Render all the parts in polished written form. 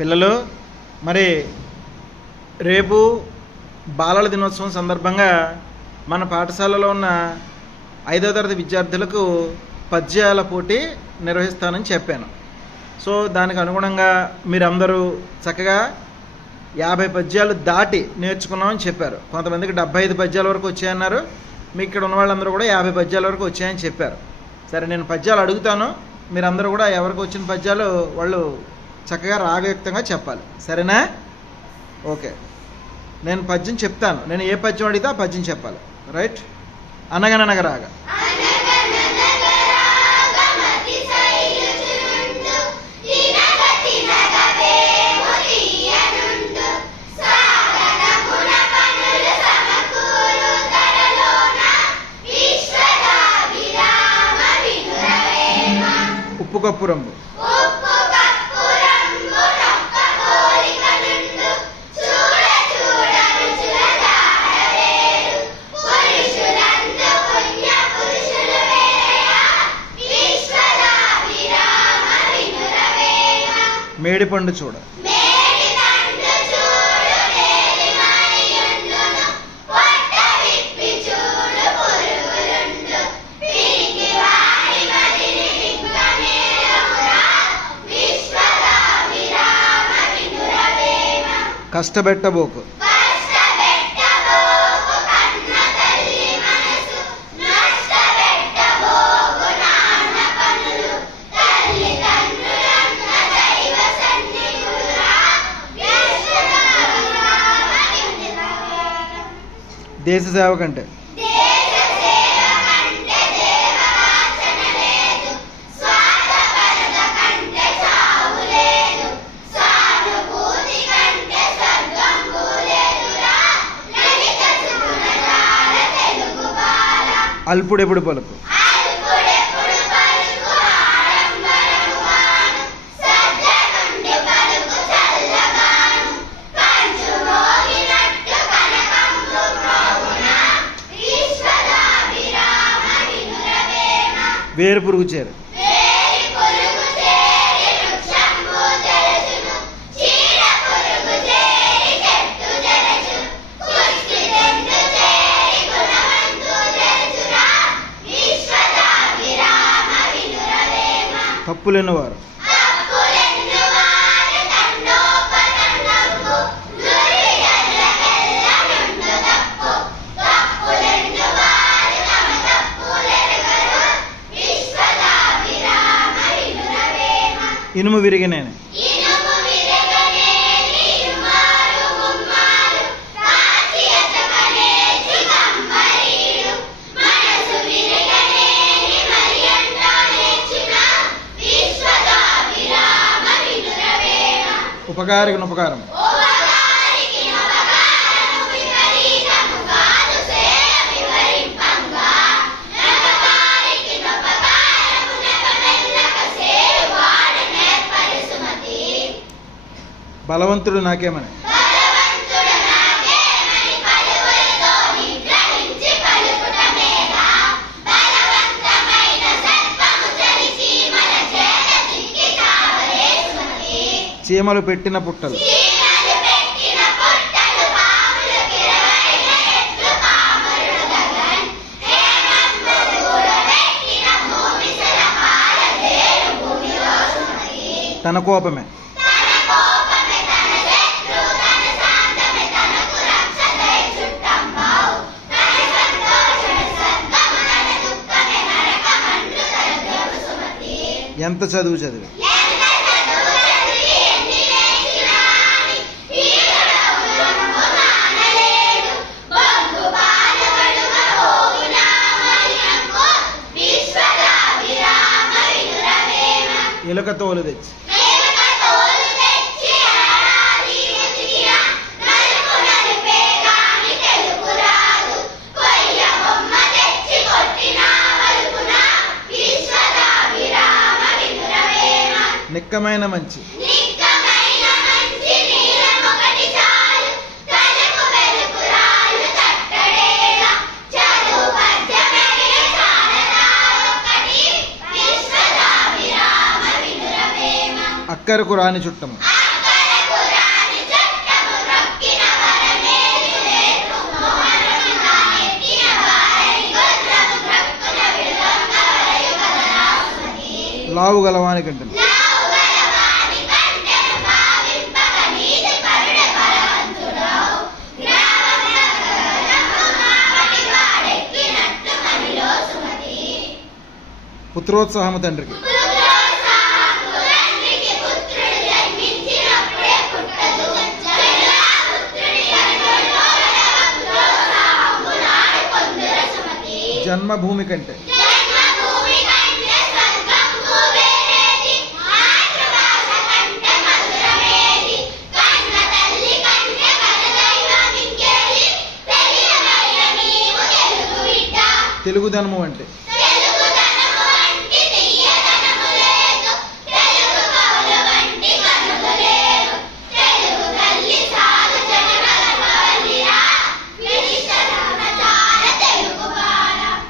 పిల్లలు, మరి రేపు బాలల దినోత్సవం సందర్భంగా మన పాఠశాలలో ఉన్న 5వ తరగతి విద్యార్థులకు పద్యాల పోటీ నిర్వహిస్తానని చెప్పాను. సో దానికి అనుగుణంగా మీరందరూ చక్కగా 50 పద్యాలు దాటి నేర్చుకున్నామని చెప్పారు. కొంతమందికి 75 పద్యాల వరకు వచ్చాయన్నారు. మీకు ఇక్కడ ఉన్న వాళ్ళందరూ కూడా 50 పద్యాల వరకు వచ్చాయని చెప్పారు. సరే, నేను పద్యాలు అడుగుతాను, మీరందరూ కూడా ఎవరికి వచ్చిన పద్యాలు వాళ్ళు చక్కగా రాగయుక్తంగా చెప్పాలి. సరేనా? ఓకే, నేను పద్యం చెప్తాను. నేను ఏ పద్యం అడిగితే ఆ పద్యం చెప్పాలి. రైట్? అనగననగరాగ. ఉప్పు కప్పు రంబు. మేడిపండు చూడ. కష్టపెట్టబోకు. దేశ సేవ కంటే. అల్పుడెప్పుడు పలుకు. వేరు పురుగు చేరు. తప్పులెన్నవారు. ఇనుము విరిగినేనే. ఉపకారికి ఉపకారం. బలవంతుడు నాకేమని. చీమలు పెట్టిన పుట్టలు. తన కోపమే. ఎంత చదువు చదివి. ఎలుక తోలు తెచ్చి. నిక్కమైన మంచి. అక్కరకు రాని చుట్టము. లావు గలవాని కంటే పుత్రోత్సాహము తండ్రికి. జన్మభూమి కంటే తెలుగుదనము అంటే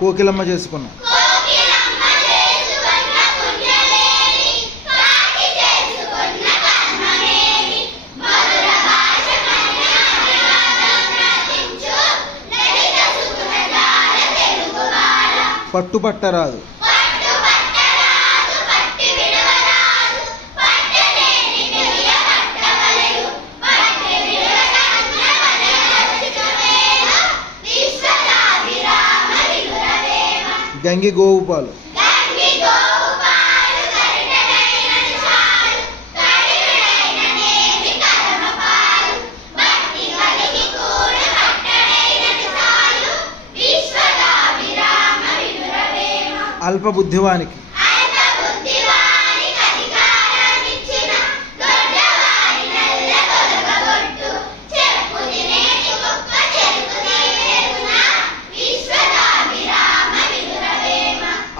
కోకిలమ్మ చేసుకున్నాం. పట్టుపట్టరాదు గంగి గోవు పాలు అల్ప బుద్ధివానికి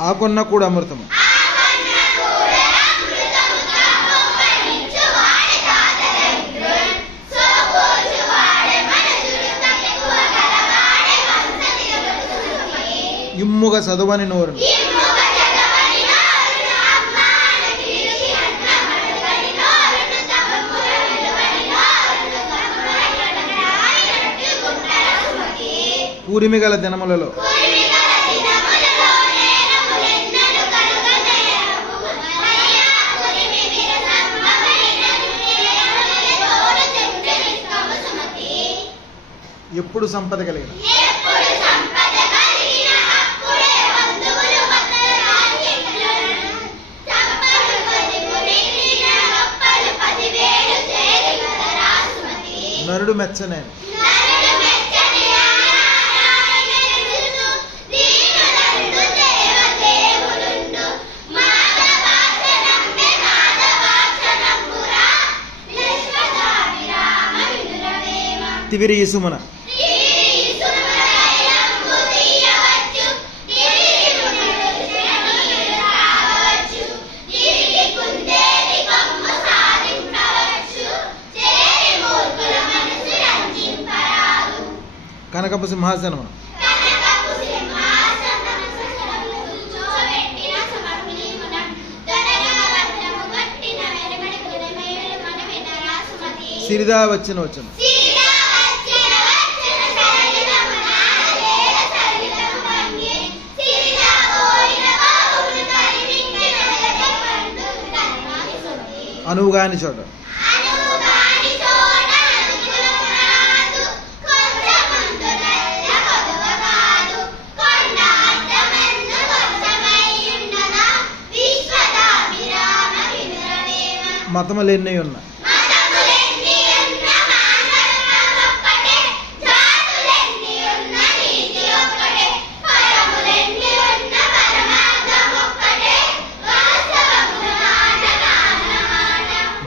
ఆకొన్న కూడా అమృతము. ఇమ్ముగా చదువని నోరు కూరిమి గల దినములలో ఎప్పుడు సంపద కలిగిన నరుడు మెచ్చనే తివిరి ఇసుమున కనకపు సింహాసనము సిరిదా వచ్చిన వచ్చను అనువుగాని చోట మతములెన్ని ఉన్న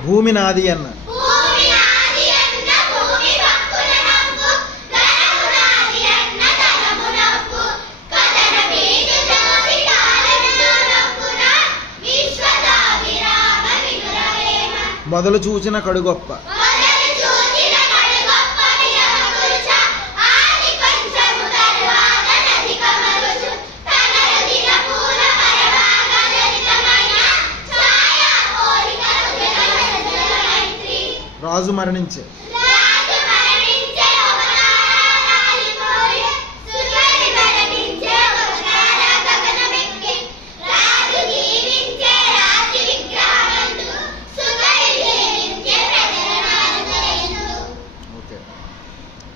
భూమి నాది అన్న మొదలు చూచిన కడు గొప్ప రాజు మరణించే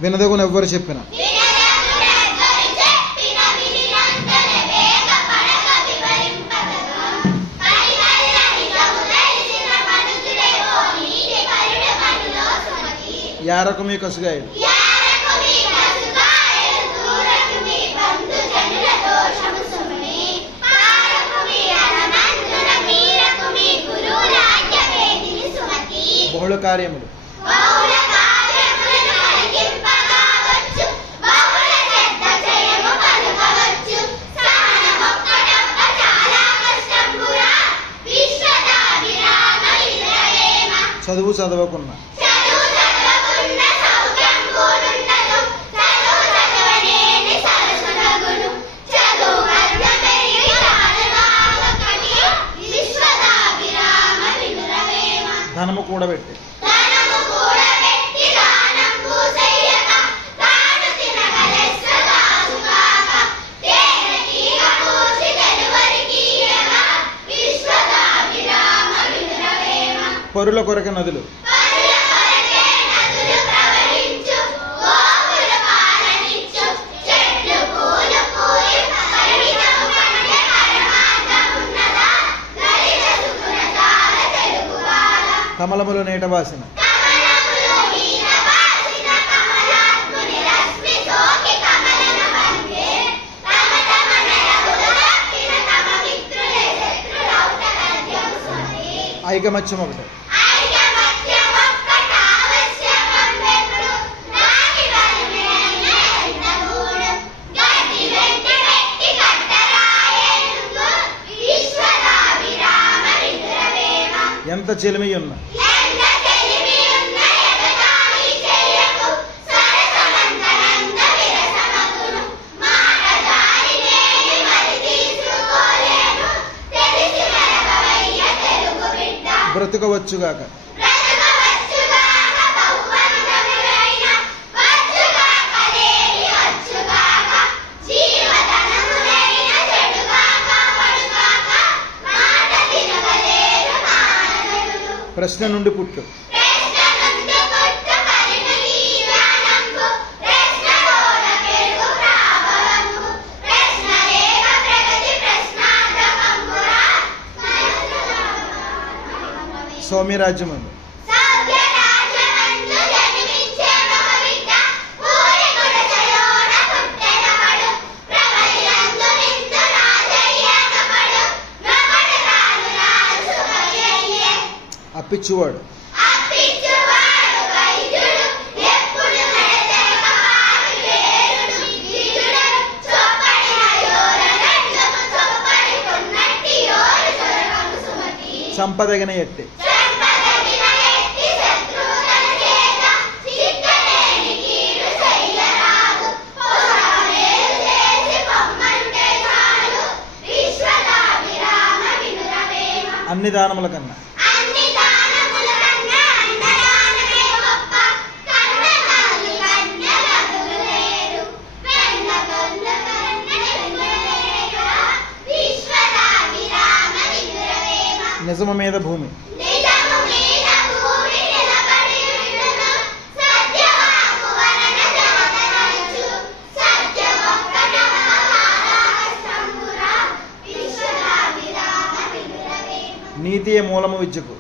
వినదగునెవ్వరు చెప్పిన. యారకు మీ కసుగాయలు బహుళ కార్యములు చదువు చదవకున్నా ధనము కూడబెట్టి పరుల కొరక నదులు కమలములు నీట బాసిన ఐకమత్యం ఒకటి ఎంత చెలిమి ఉన్నా బ్రతుకవచ్చుగాక. ప్రశ్న నుండి పుట్టు సౌమ్యరాజ్యమందు అప్పిచ్చువాడు సంపదగిన ఎట్టి అన్ని దానముల కన్నా నిజము మీద భూమి నీతియే మూలము విద్యకు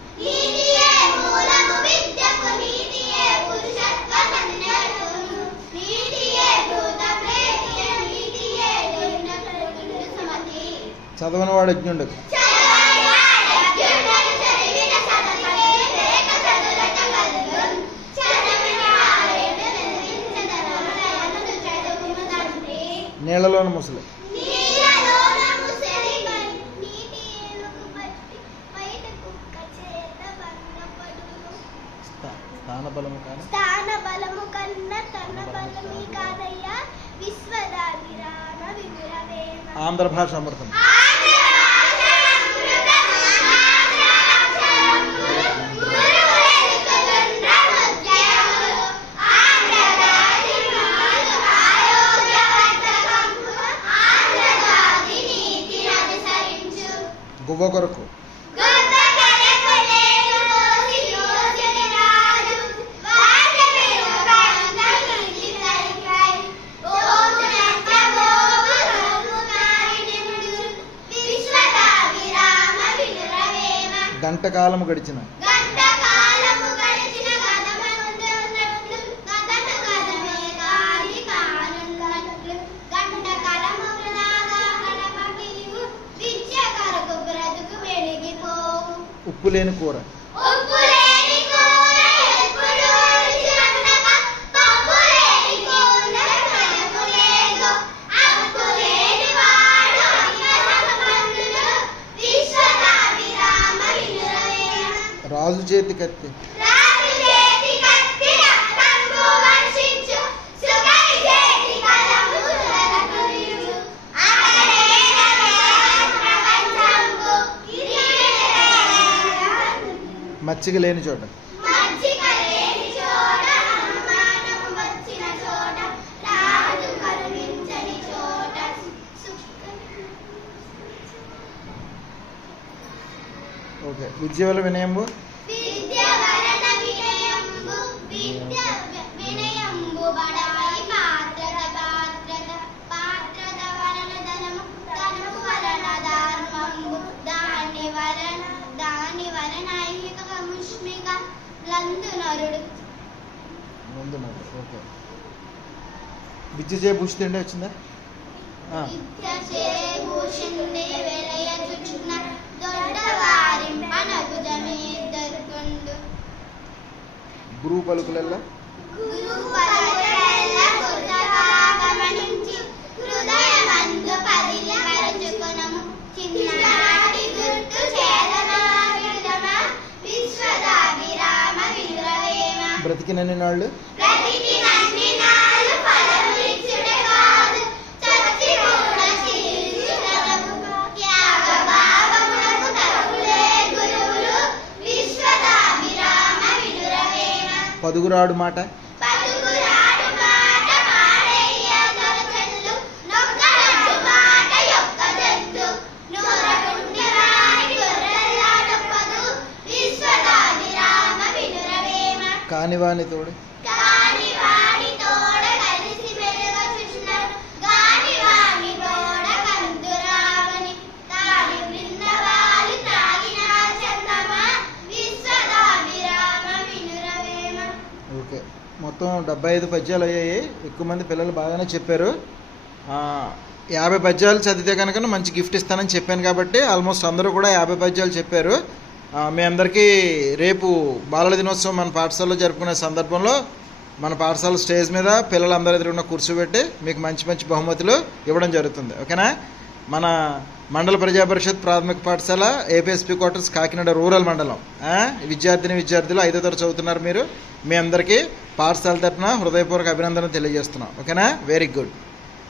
చదవనివాడు యజ్ఞుండకు నీళ్లలోని ముసలి స్థానబలము కన్నా తన బలమే కాదయ్యా విశ్వదాభిరామ వినురవేమ. ఆంధ్ర భాష అమృతం. గువ్వ కొరకు గంట కాలము గడిచిన గంట కాలము గడిచిన గతమందున్నట్లు గతను గతమే గాలి కానున్నట్లు గంట కాలము వృధాగా గడపకివు విద్య కొరకు బ్రతుకు వెలిగిపోవు. ఉప్పు లేని కూర ఉప్పు లేని కూర ఎప్పుడు రుచి అందక పప్పు లేని కూర మనకు లేదు. అప్పు లేని వాడు అయ్యసంపన్నుడు విశ్వదాభిరామ వినురవేమ. రాజు చేతి కత్తి రాజు చేతి కత్తి రక్తంబు వర్షించు సుకరి చేతి కలము సురలకు నిలుచు. అతడేలవేళ ప్రపంచంబు మచ్చిక లేని చోట మచ్చిక లేని చోట అనుమానము వచ్చిన చోట రాజు కరుణించని చోట ఓకే. విద్య వల్ల వినయంబు విద్య వలన వినయంబు విద్య వినయంబు బడాయి పాత్రత పాత్రత పాత్రత వలన ధనము ధనము వలన ధర్మంబు దాని వలన ఐహిక ముష్మిక లందు నరుడు. ముందు ఓకే. విద్య చేభూషితండి వచ్చిందా? విద్య చేభూషింది వెలయచుచున్న దొడ్డవారింపనకు జమీదరుకుండు. గురువు పలుకులల్లా గురు పలుకులెల్ల గుర్తగా గమనించి హృదయమందు పదిలి పరచుకొనము. చిన్ననాటి గుర్తు చేదనా విడుదమా విశ్వదాభిరామ వినురవేమ. బ్రతికినన్ని నాళ్ళు బ్రతికినన్ని నాళ్ళు ఫలము ఇచ్చుటే కాదు చచ్చి కూడా చీల్చుటకు. త్యాగ భావమునకు తగులే గురువులు విశ్వదాభిరామ వినురవేమ. పదుగురాడు మాట పలుకురాడు మాట పాడేయదలచెల్లు నొక్కరడ్డు మాట యొక్కదెద్దు. నూరకుండి వాని గొర్రెల్లా నొప్పదు విశ్వదాభిరామ వినురవేమ. కానివాని తోడు కాని వాని తోడ కలిసి మెలుగచుచున్నారు గాని వాని తోడ కందురావని తాని బృందవాలి త్రాగిన చందమా విశ్వదాభిరామ వినురవేమ. ఓకే. మొత్తం 75 పద్యాలు అయ్యాయి. ఎక్కువ మంది పిల్లలు బాగానే చెప్పారు. 50 పద్యాలు చదివితే కనుక మంచి గిఫ్ట్ ఇస్తానని చెప్పాను కాబట్టి ఆల్మోస్ట్ అందరూ కూడా 50 పద్యాలు చెప్పారు. మీ అందరికీ రేపు బాలల దినోత్సవం మన పాఠశాలలో జరుపుకునే సందర్భంలో మన పాఠశాల స్టేజ్ మీద పిల్లలందరి ఎదురున్న కూర్చోబెట్టి మీకు మంచి మంచి బహుమతులు ఇవ్వడం జరుగుతుంది. ఓకేనా? మన మండల ప్రజా పరిషత్ ప్రాథమిక పాఠశాల ఏపీఎస్పీ క్వార్టర్స్ కాకినాడ రూరల్ మండలం విద్యార్థులు 5వ తరగతి చదువుతున్నారు మీరు. మీ అందరికీ పాఠశాల తరఫున హృదయపూర్వక అభినందనలు తెలియజేస్తున్నాం. ఓకేనా? Very good.